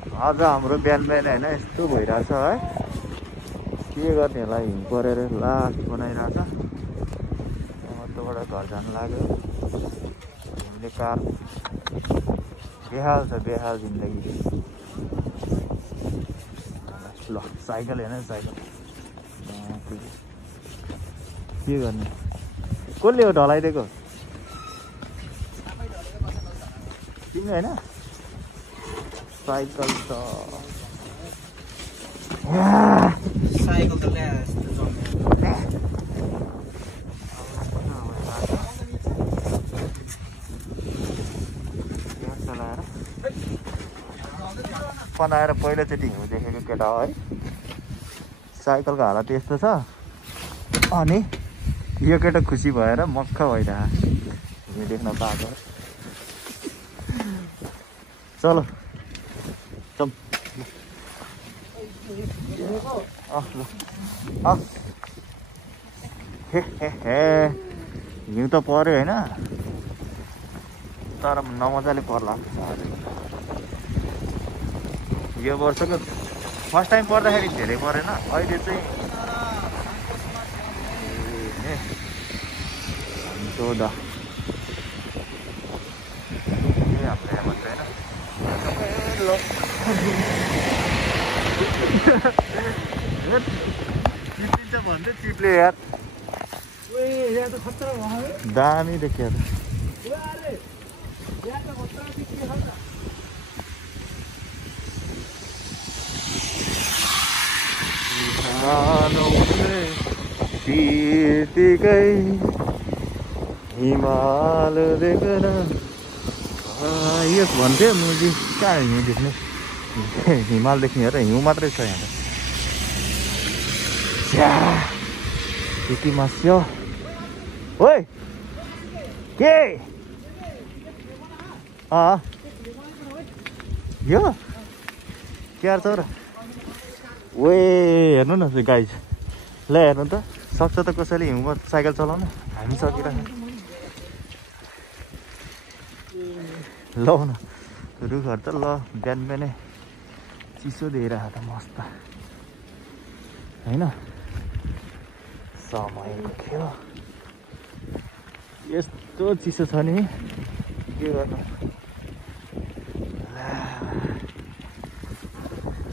आज हाम्रो बिहान बिहान होइन यस्तो भइरहेछ है, के गर्ने होला, हिउँ परेर लास्ट बनाइरहेछ। यताबाट घर जानु लाग्यो, हिउँले कार बेहाल छ, बेहाल जिन्दगी। ल साइकल हेर्न, साइकल के गर्ने, कसले हो ढलाइदिएको? तिमी होइन? साइकल त साइकल त ल्याएर बनाएर पहिलोचोटि हिउँ देखेको केटा हो है। साइकलको हालत यस्तो छ, अनि यो केटा खुसी भएर मक्ख भइरह हिउँ देख्न पाएको। चलो चम हे हिउँ त पर्यो होइन, तर नमजाले पर्ला। यो वर्षको फर्स्ट टाइम पर्दाखेरि धेरै परेन, अहिले चाहिँ 14 हाम्रो यहाँ मात्रै होइन। चिप्लिन्छ भन्दै चिप्ले यार, दामी देखियो। त्यतिकै हिमाल देखेर यस भन्थ्यो मुजी, कहाँ हिउँ देख्ने, हिमाल देख्ने हेर, हिउँ मात्रै छ यहाँ त। के मास्यो ओइ के यो क्यार छ र? ओए हेर्नु न गाइज, ल हेर्नु त, सक्छ त कसैले हिउँमा साइकल चलाउन? हामी सकिरहेको। ल न रुखहरू त ल बिहान बिहानै चिसो दिइरहेको त मस्त होइन। समयको खेल यस्तो चिसो छ नि, के गर्नु।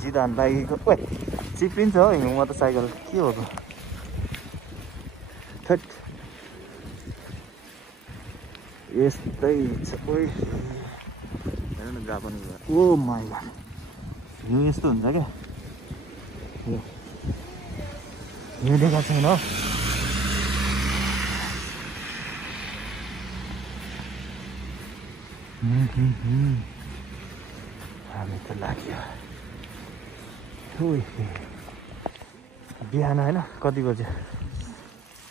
जिदान लागेको चिप्लिन्छ हो हिउँमा त साइकल, के हो त थट यस्तै छ। ओइ हेर्नु न जापानी, ओ माइ गॉड, हिउँ यस्तो हुन्छ क्या, हिउँ देखाएको छैन हो। हामी त लाग्यो बिहान होइन, कति बज्यो,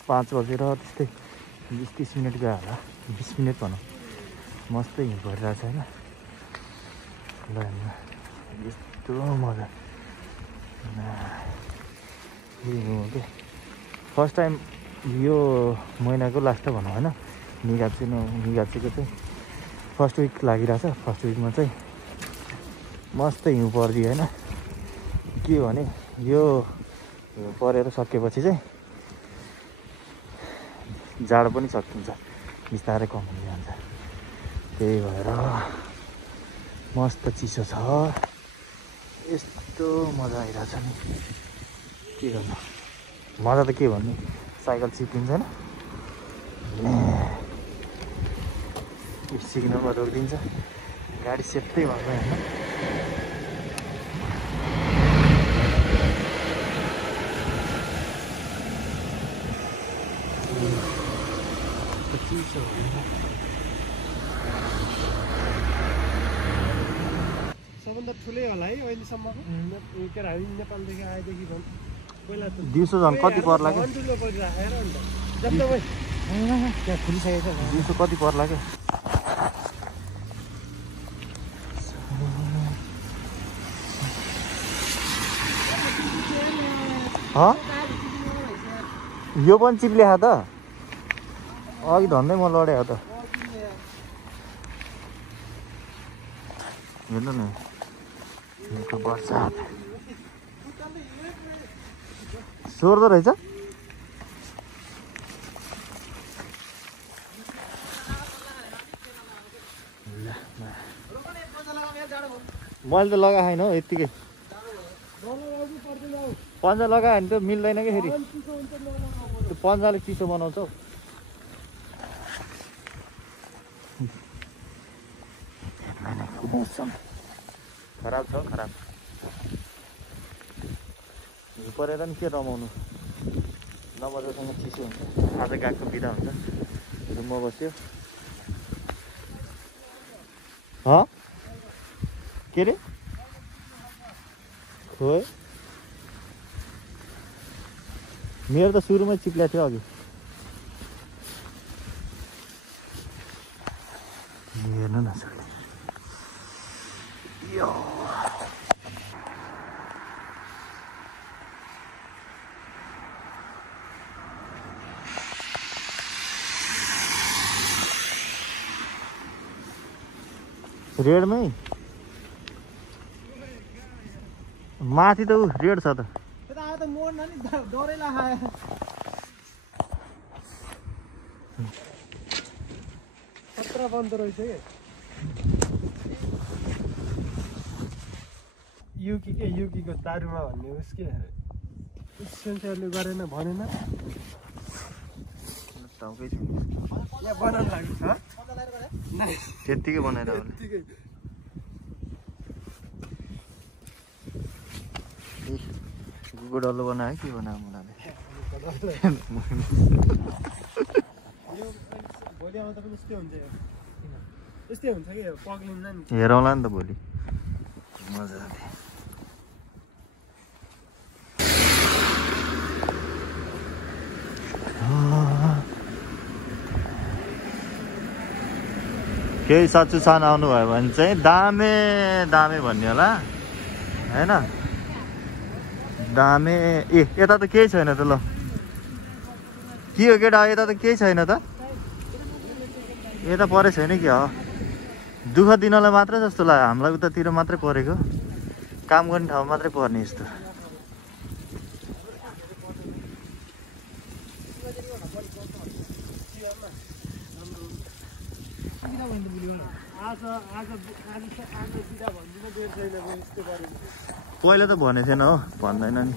5 बजेर त्यस्तै 20-30 मिनट गयो होला, 20 मिनट भनौँ। मस्तै हिउँ परिरहेको छ होइन। ल यस्तो मजा हिउँ हो क्या। फर्स्ट टाइम यो महिनाको लास्ट भनौँ होइन, निगाचेको चाहिँ फर्स्ट विक लागिरहेछ। फर्स्ट विकमा चाहिँ मस्तै हिउँ परिदियो होइन। के भने यो हिउँ परेर सकेपछि चाहिँ जाडो पनि सकिन्छ, बिस्तारै कम हुँदै जान्छ। त्यही भएर मस्त चिसो छ, यस्तो मजा आइरहेछ नि, के गर्नु। मजा त के भन्नु, साइकल चिप्लिन्छ होइन, सिग्नलमा रोकिदिन्छ, गाडी सेफ्टै भन्छ होइन। चिसो सबभन्दा ठुलै होला है अहिलेसम्मको के हामी नेपालदेखि आएदेखि पहिला दिउँसो झन् कति पर्ला क्या, त्यहाँ खुलिसकेको छ। दिउँसो कति पर्ला क्या। यो पनि चिप्ले त अघि धन्दै म लड्यो त। हेर्नु न हिउँको बर्सात सोर्दो रहेछ। मैले त लगाएको छैन हौ यत्तिकै। पन्जा लगायो भने त मिल्दैन कि फेरि त्यो पन्जाले चिसो बनाउँछ हौ। मौसम खराब छ खराब। हिउँ परेर नि के रमाउनु नमजासँग चिसो हुन्छ। आज गएको बिदा हुन्छ रुममा बस्यो। के अरे खोइ मेरो त सुरुमै चिप्ल्या थियो अघि। हेर्नु न यो रेडमै माथि त ऊ रेड छ त। खतरा बन्द रहेछ कि युकीको दारुमा भन्ने उस के सेन्सरले गरेन भनेन टाउकै यहाँ बनाउनु लाग्यो छ त्यत्तिकै बनाएर होला। गुगु डल्लो बनायो के बनायो मुलाले। भोलि आउँदा पनि यस्तै हुन्छ यस्तै हुन्छ कि पग्लिँदैन नि। हेरौँला नि त भोलि मजाले। केही सच्चु सान आउनुभयो भने चाहिँ दामे दामे भन्ने होला होइन। दामे ए यता त केही छैन त। ल के हो केटा यता त केही छैन त। यता परे छैन कि हो दुःख दिनलाई मात्रै जस्तो लाग्यो। हामीलाई उतातिर मात्रै परेको काम गर्ने ठाउँ मात्रै पर्ने यस्तो। पहिला त भनेको थिएन हो भन्दैन नि।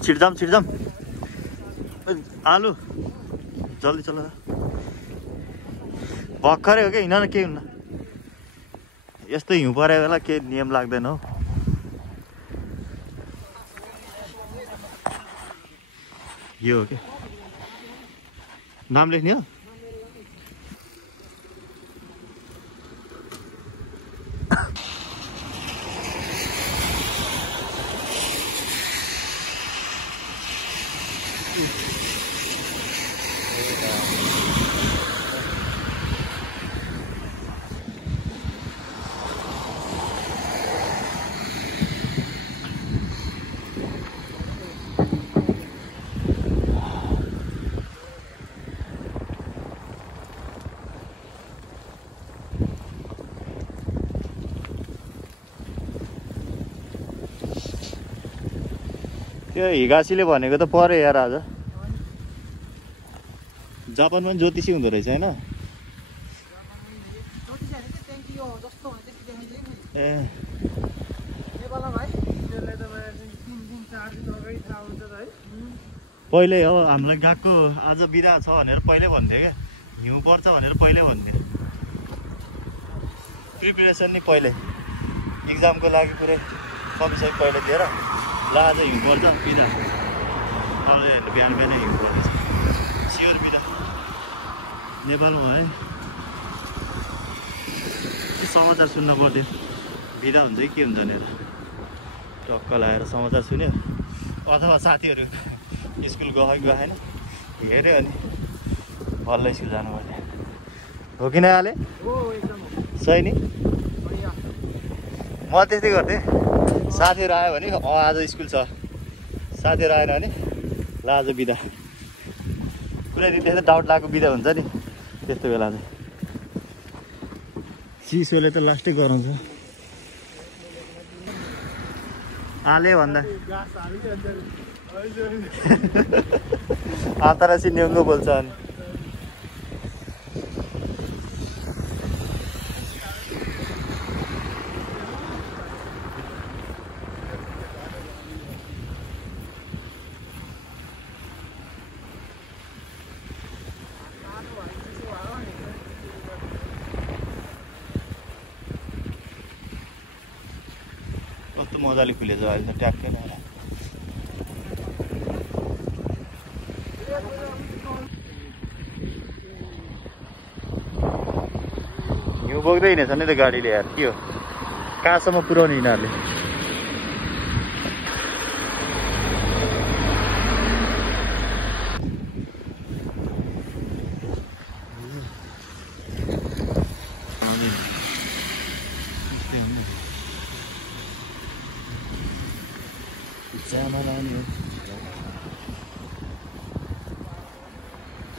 छिटजाम आलु जल्दी चल। भर्खरै हो क्या हिँड न केही हुन्न। यस्तो हिउँ परे बेला केही नियम लाग्दैन हो। यो हो क्या नाम लेख्ने हो। त्यो हिगासीले भनेको त पऱ्यो यार आज। जापानमा पनि ज्योतिषी हुँदो रहेछ होइन। ए पहिल्यै हो हामीलाई गएको आज बिदा छ भनेर पहिल्यै भन्थ्यो क्या। हिउँ पर्छ भनेर पहिल्यै भन्थ्यो। प्रिपरेसन नि पहिल्यै इक्जामको लागि पुरै कमिसक पहिल्यै दिएर ल आज हिउँ पर्छ बिदा। बिहान बिहानै हिउँ पर्दैछ स्योर बिदा। नेपालमा है समाचार सुन्न पर्थ्यो बिदा हुन्छ कि के हुन्छ भनेर टक्क लगाएर समाचार सुन्यो। अथवा साथीहरू स्कुल गयो होइन हेऱ्यो अनि बल्ल स्कुल जानु पर्ने हो कि नै हाले सही नि म त्यस्तै गर्थेँ साथीहरू आयो भने आज स्कुल छ साथीहरू आएन भने ल आज बिदा कुनै दिन त्यस्तो डाउट लागेको बिदा हुन्छ नि त्यस्तो बेला चाहिँ चिसोले त लास्टै गराउँछ आले भन्दा आतारासी न्युङ्गो बोल्छ अनि कस्तो मजाले खुलेछ अहिले त ट्याक्कै नै हिउँ बोक्दै हिँडेछ नि त गाडीले यार के हो कहाँसम्म पुर्याउने यिनीहरूले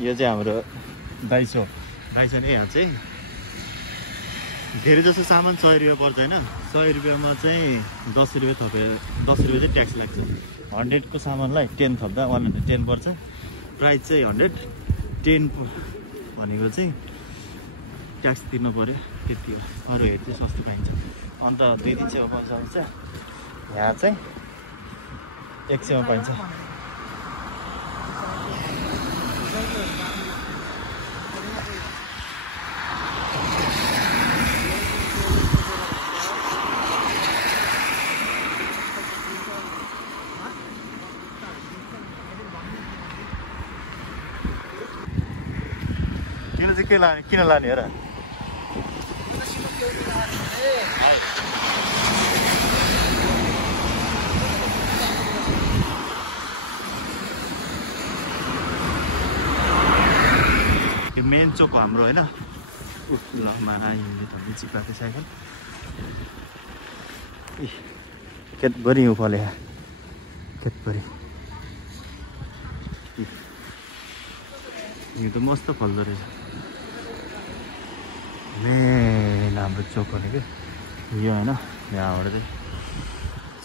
यो चाहिँ हाम्रो दाइसो नै यहाँ चाहिँ धेरै जसो सामान 100 रुपियाँ पर्छ होइन 100 रुपियाँमा चाहिँ 10 रुपियाँ थपेर 10 रुपियाँ चाहिँ ट्याक्स लाग्छ 100 को सामानलाई 10 थप्दा 110 पर्छ प्राइस चाहिँ 110 भनेको चाहिँ ट्याक्स तिर्नु पऱ्यो त्यति हो अरूहरू चाहिँ सस्तो पाइन्छ अन्त 200-300 पैसा आउँछ यहाँ चाहिँ 100 मा पाइन्छ किन लाने हो र यो मेन चोक हाम्रो होइन ल मारा हिँड्ने धनी चिप्लाएको साइकल खेतभरि हिउँ फले खेतभरि हिउँ त मस्त फल्दो रहेछ मेन हाम्रो चोक भनेको यो होइन यहाँबाट चाहिँ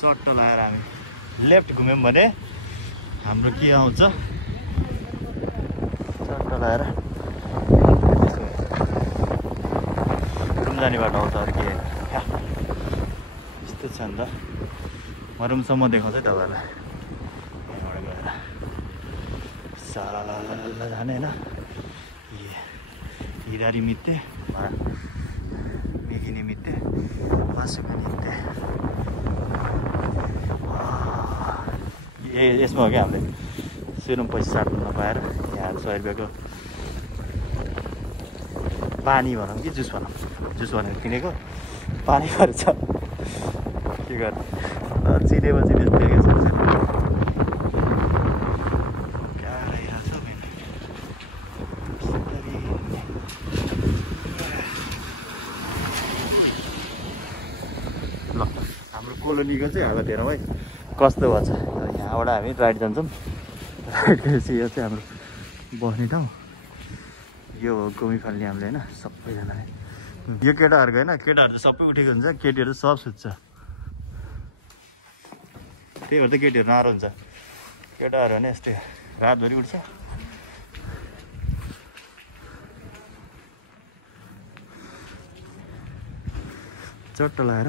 चट्ट लगाएर हामी लेफ्ट घुम्यौँ भने हाम्रो के आउँछ चट्ट लगाएर रुम जाने बाटो आउँछ अरू के यस्तो छ नि त म रुमसम्म देखाउँछ तपाईँहरूलाई यहाँबाट गएर साला जाने होइन हिरारी मित्ते मेगी निमित्ते मासुका निमित्ते यसमा हो क्या हामीले सुरुम पैसा साट्नु नपाएर यहाँ 100 रुपियाँको पानी भनौँ कि जुस भनौँ जुस भनेर किनेको पानी खर्च के गर्ने चिनेपछि देखेको छ कोलोनीको चाहिँ हालत हेरौँ है कस्तो भन्छ यहाँबाट हामी राइड जान्छौँ राइड गएपछि यो चाहिँ हाम्रो बस्ने ठाउँ यो हो गोमी फाल्ने हामीले होइन सबैजनाले यो केटाहरूको होइन केटाहरू चाहिँ सबै उठेको हुन्छ केटीहरू सब सुत्छ त्यही भएर त केटीहरू नआरो हुन्छ केटाहरू भने यस्तै रातभरि उठ्छ चट्ट लगाएर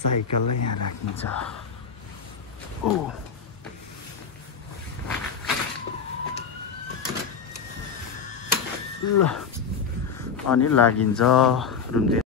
साइकललाई यहाँ राखिन्छ ओ ल अनि लागिन्छ रुमतिर